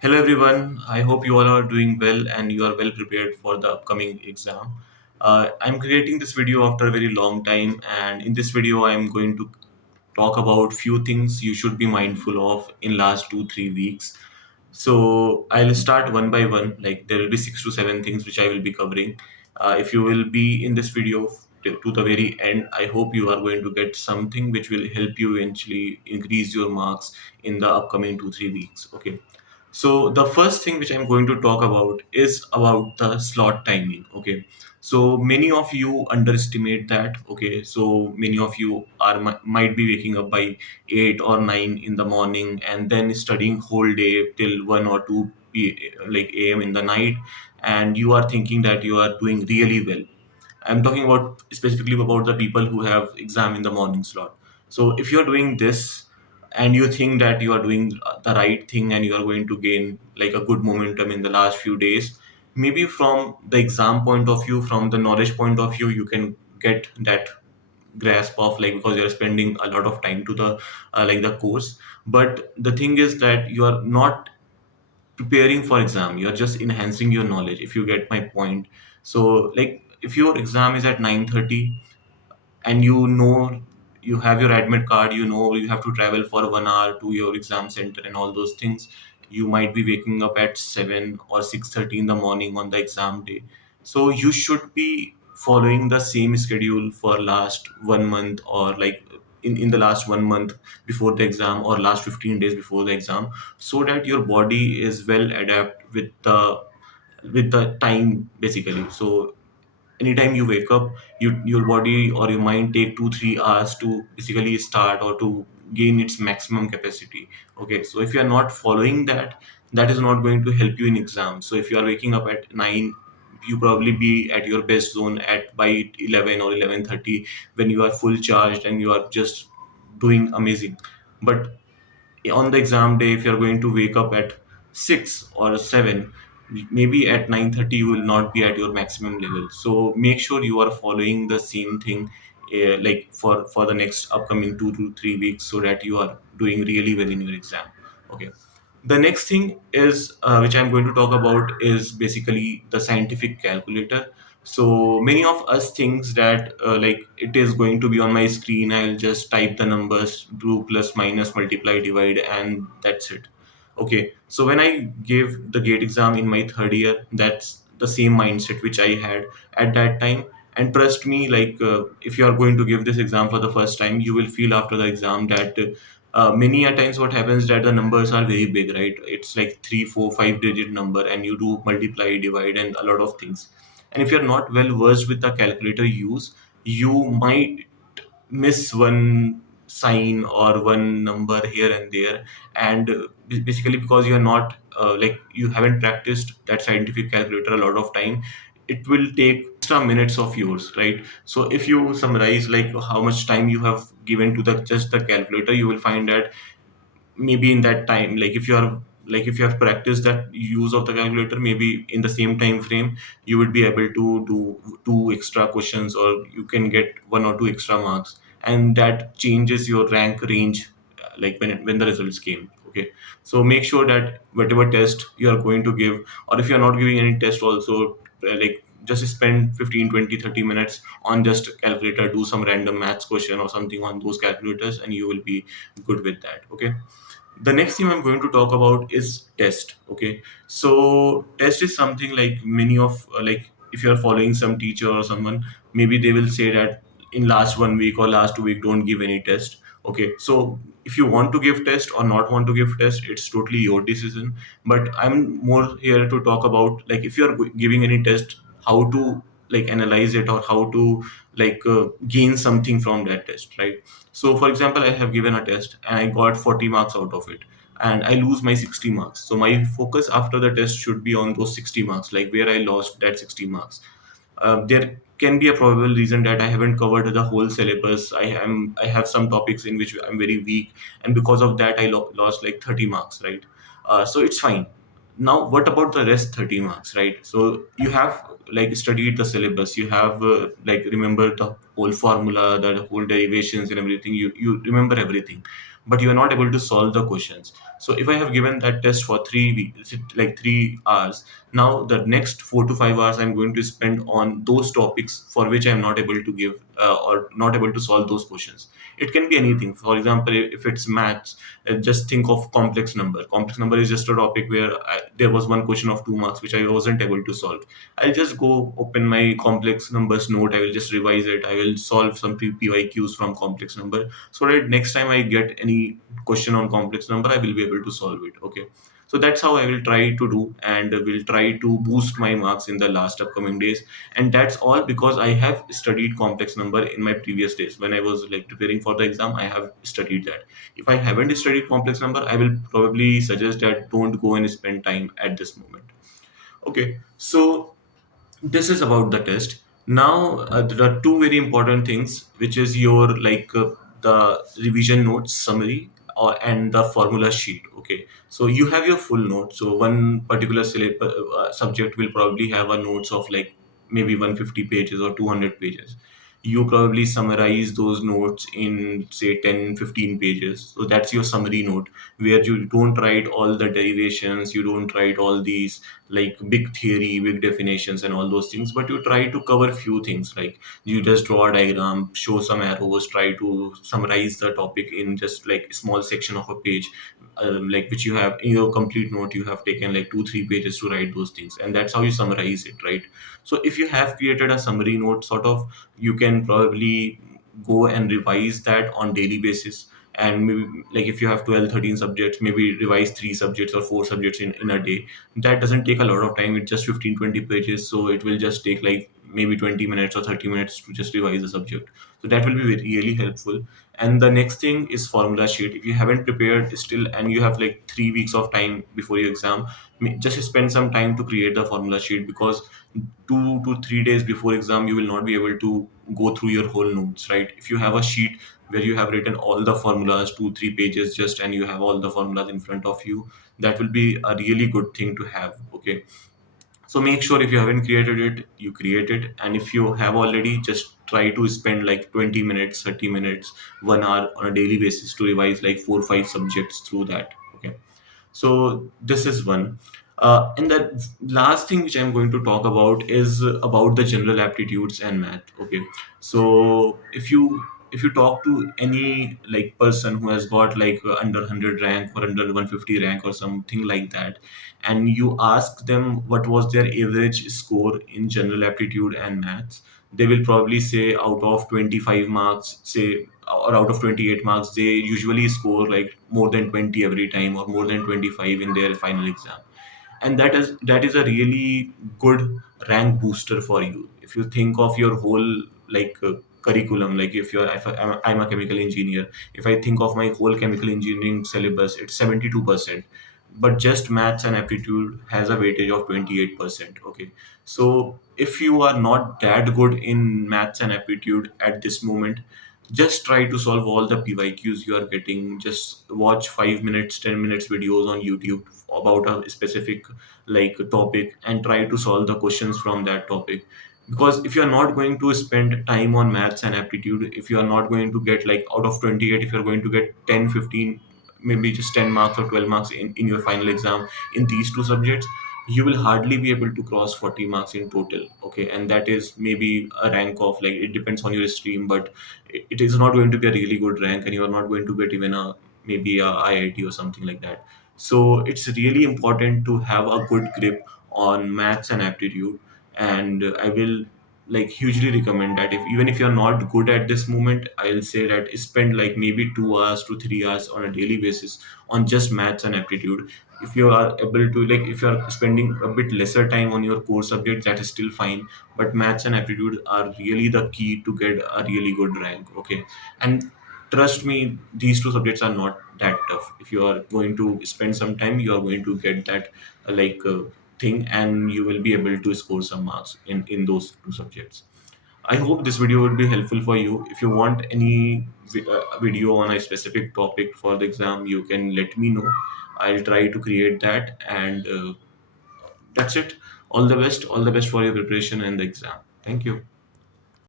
Hello everyone. I hope you all are doing well and you are well prepared for the upcoming exam. I'm creating this video after a very long time, and in this video I'm going to talk about few things you should be mindful of in last 2 3 weeks. So I'll start one by one. Like there will be 6 to 7 things which I will be covering. If you will be in this video to the very end, I hope you are going to get something which will help you eventually increase your marks in the upcoming 2 3 weeks. Okay. So the first thing which I'm going to talk about is about the slot timing. Okay. So many of you underestimate that. Okay. So many of you are might be waking up by 8 or 9 in the morning and then studying whole day till 1 or 2 a.m. in the night, and you are thinking that you are doing really well. I'm talking about specifically about the people who have exam in the morning slot. So if you're doing this and you think that you are doing the right thing and you are going to gain like a good momentum in the last few days, maybe from the exam point of view, from the knowledge point of view, you can get that grasp of like because you're spending a lot of time to the like the course. But the thing is that you are not preparing for exam, you're just enhancing your knowledge, if you get my point. So like if your exam is at 9:30 and you have your admit card, you have to travel for 1 hour to your exam center and all those things, you might be waking up at 7 or 6:30 in the morning on the exam day. So you should be following the same schedule for last 1 month, or like in the last 1 month before the exam, or last 15 days before the exam, so that your body is well adapt with the time basically. So anytime you wake up, your body or your mind take 2 3 hours to basically start or to gain its maximum capacity. Okay, so if you are not following that, that is not going to help you in exam. So if you are waking up at 9, you probably be at your best zone at by 11 or 11:30, when you are full charged and you are just doing amazing. But on the exam day, if you're going to wake up at 6 or 7, maybe at 9:30 you will not be at your maximum level. So make sure you are following the same thing, like for the next upcoming 2 to 3 weeks, so that you are doing really well in your exam. Okay. The next thing is which I'm going to talk about is basically the scientific calculator. So many of us thinks that like it is going to be on my screen, I'll just type the numbers, do plus minus multiply divide, and that's it. Okay, so when I gave the gate exam in my third year, that's the same mindset which I had at that time. And trust me, like if you are going to give this exam for the first time, you will feel after the exam that many a times what happens that the numbers are very big, right? It's like 3 4 5 digit number, and you do multiply divide and a lot of things. And if you're not well versed with the calculator use, you might miss one sign or one number here and there. And basically because you're not like you haven't practiced that scientific calculator a lot of time, it will take extra minutes of yours, right? So if you summarize like how much time you have given to the just the calculator, you will find that maybe in that time, like if you have practiced that use of the calculator, maybe in the same time frame you would be able to do two extra questions, or you can get 1 or 2 extra marks, and that changes your rank range, like when the results came. Okay, so make sure that whatever test you are going to give, or if you're not giving any test also, like just spend 15 20 30 minutes on just calculator, do some random maths question or something on those calculators, and you will be good with that. Okay, the next thing I'm going to talk about is test. Okay, so test is something like many of like if you're following some teacher or someone, maybe they will say that in last 1 week or last 2 week don't give any test. Okay, so if you want to give test or not want to give test, it's totally your decision. But I'm more here to talk about like if you're giving any test, how to like analyze it, or how to like gain something from that test, right? So, for example, I have given a test and I got 40 marks out of it, and I lose my 60 marks. So, my focus after the test should be on those 60 marks, like where I lost that 60 marks. There can be a probable reason that I haven't covered the whole syllabus. I have some topics in which I'm very weak, and because of that, I lost like 30 marks, right? So it's fine. Now, what about the rest 30 marks, right? So you have like studied the syllabus, you have like remember the whole formula, the whole derivations and everything. You remember everything, but you are not able to solve the questions. So if I have given that test for 3 weeks, like 3 hours, now the next 4 to 5 hours I'm going to spend on those topics for which I'm not able to give or not able to solve those questions. It can be anything. For example, if it's maths, just think of complex number. Complex number is just a topic where there was one question of 2 marks which I wasn't able to solve. I'll just go open my complex numbers note. I will just revise it. I will solve some PYQs from complex number, so that next time I get any question on complex number, I will be able to solve it. Okay. So that's how I will try to do, and will try to boost my marks in the last upcoming days. And that's all because I have studied complex number in my previous days. When I was like preparing for the exam, I have studied that. If I haven't studied complex number, I will probably suggest that don't go and spend time at this moment. Okay, so this is about the test. Now there are two very important things, which is your the revision notes summary, and the formula sheet. Okay, so you have your full note. So one particular subject will probably have a notes of like maybe 150 pages or 200 pages. You probably summarize those notes in say 10, 15 pages. So that's your summary note, where you don't write all the derivations, you don't write all these like big theory, big definitions, and all those things, but you try to cover few things. Like you just draw a diagram, show some arrows, try to summarize the topic in just like a small section of a page, like which you have in your complete note. You have taken like 2, 3 pages to write those things, and that's how you summarize it, right? So if you have created a summary note sort of, you can probably go and revise that on daily basis. And maybe like if you have 12, 13 subjects, maybe revise 3 subjects or 4 subjects in a day. That doesn't take a lot of time. It's just 15, 20 pages, so it will just take like maybe 20 minutes or 30 minutes to just revise the subject. So that will be really helpful. And the next thing is formula sheet. If you haven't prepared still and you have like 3 weeks of time before your exam, just spend some time to create the formula sheet, because 2 to 3 days before exam you will not be able to go through your whole notes, right? If you have a sheet where you have written all the formulas, 2, 3 pages just, and you have all the formulas in front of you, that will be a really good thing to have. Okay, so make sure if you haven't created it, you create it. And if you have already, just try to spend like 20 minutes, 30 minutes, 1 hour on a daily basis to revise like 4 or 5 subjects through that. Okay, so this is one. And the last thing which I'm going to talk about is about the general aptitudes and math. Okay, so if you talk to any like person who has got like under 100 rank or under 150 rank or something like that, and you ask them what was their average score in general aptitude and maths, they will probably say out of 25 marks, say, or out of 28 marks, they usually score like more than 20 every time, or more than 25 in their final exam. And that is a really good rank booster for you. If you think of your whole curriculum, like if I'm a chemical engineer, if I think of my whole chemical engineering syllabus, it's 72%, but just maths and aptitude has a weightage of 28%. Okay, so if you are not that good in maths and aptitude at this moment, just try to solve all the PYQs you are getting. Just watch 5 minutes, 10 minutes videos on YouTube about a specific like topic, and try to solve the questions from that topic. Because if you are not going to spend time on maths and aptitude, if you are not going to get like out of 28, if you're going to get 10, 15, maybe just 10 marks or 12 marks in your final exam in these two subjects, you will hardly be able to cross 40 marks in total. Okay, and that is maybe a rank of like, it depends on your stream, but it is not going to be a really good rank, and you are not going to get even a maybe a IIT or something like that. So it's really important to have a good grip on maths and aptitude. And I will like hugely recommend that, if even if you're not good at this moment, I'll say that spend like maybe 2 hours to 3 hours on a daily basis on just maths and aptitude. If you are able to, like if you're spending a bit lesser time on your core subject, that is still fine, but maths and aptitude are really the key to get a really good rank. Okay, and trust me, these two subjects are not that tough. If you are going to spend some time, you are going to get that thing, and you will be able to score some marks in those two subjects. I hope this video would be helpful for you. If you want any video on a specific topic for the exam, you can let me know. I'll try to create that, and that's it. All the best for your preparation and the exam. Thank you.